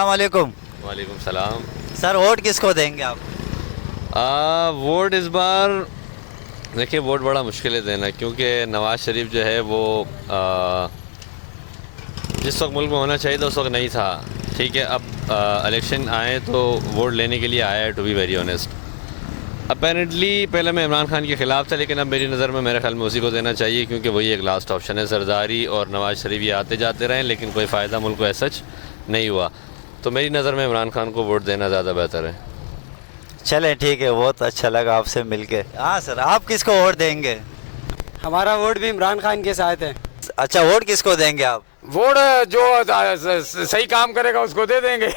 अस्सलाम वालेकुम। वालेकुम सलाम। सर वोट किसको देंगे आप? वोट इस बार देखिए वोट बड़ा मुश्किल है देना, क्योंकि नवाज़ शरीफ जो है वो जिस वक्त मुल्क में होना चाहिए था उस वक्त नहीं था। ठीक है, अब इलेक्शन आए तो वोट लेने के लिए आया है, to be very honest. Apparently पहले मैं इमरान खान के ख़िलाफ़ था, लेकिन अब मेरी नज़र में मेरे ख्याल में उसी को देना चाहिए, क्योंकि वही एक लास्ट ऑप्शन है। सरदारी और नवाज़ शरीफ ये आते जाते रहे, लेकिन कोई फ़ायदा मुल्क को ऐसा नहीं हुआ। तो मेरी नज़र में इमरान खान को वोट देना ज़्यादा बेहतर है। चलें ठीक है, बहुत अच्छा लगा आपसे मिलके। हाँ सर, आप किसको वोट देंगे? हमारा वोट भी इमरान खान के साथ है। अच्छा, वोट किसको देंगे आप? वोट जो सही काम करेगा उसको दे देंगे।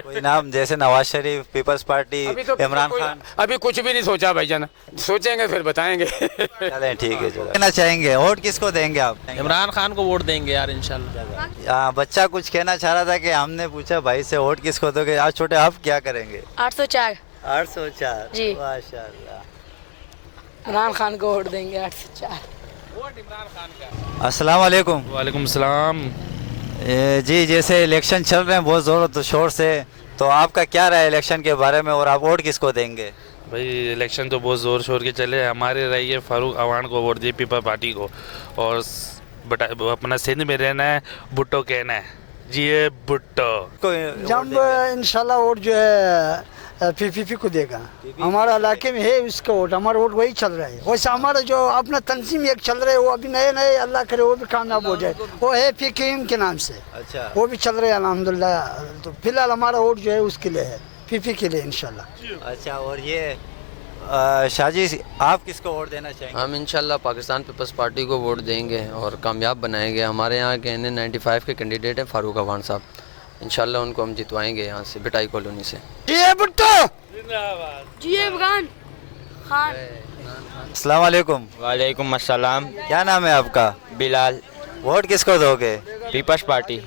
कोई नाम, जैसे नवाज शरीफ, पीपल्स पार्टी, अभी तो इमरान खान? अभी कुछ भी नहीं सोचा भाईजान, सोचेंगे फिर बताएंगे। चलें ठीक है, चलो कहना चाहेंगे वोट किसको देंगे आप? इमरान खान को वोट देंगे यार इंशाल्लाह। हाँ, बच्चा कुछ कहना चाह रहा था कि हमने पूछा भाई से वोट किसको दोगे। आज छोटे आप क्या करेंगे? 804 804 जी। माशाल्लाह। इमरान खान को वोट देंगे 804। अस्सलाम वालेकुम। वालेकुम सलाम। जी, जैसे इलेक्शन चल रहे हैं बहुत ज़ोर तो शोर से, तो आपका क्या राय है इलेक्शन के बारे में, और आप वोट किसको देंगे? भाई इलेक्शन तो बहुत ज़ोर शोर के चले। हमारे रही है फारूक अवान को वोट दिए, पीपल पार्टी को। और अपना सिंध में रहना है, भुट्टो कहना है जी, ये भुट्टो जब इंशाल्लाह वोट जो है पीपीपी को देगा। हमारा इलाके में है उसका वोट, हमारा वोट वही चल रहा है। वैसे हमारा जो अपना तंजीम एक चल रहा है वो अभी नए नए, अल्लाह करे वो भी कामयाब हो जाए, वो है पीकेएम के नाम से। अच्छा, वो भी चल रहे हैं अल्हम्दुलिल्लाह। तो फिलहाल हमारा वोट जो है उसके लिए है, पीपी के लिए इंशाल्लाह। अच्छा। और ये शाहजी, आप किसको वोट देना चाहेंगे? हम इंशाल्लाह पाकिस्तान पीपल्स पार्टी को वोट देंगे और कामयाब बनाएंगे। हमारे यहाँ के NN95 के कैंडिडेट हैं फारूक अवान साहब, इंशाल्लाह उनको हम जितवाएंगे यहाँ से, बिटाई कॉलोनी से। ये भुट्टो जी इमरान खान। अस्सलाम वालेकुम। वालेकुम अस्सलाम। क्या नाम है आपका? बिलाल। वोट किसको दोगे? Peoples party.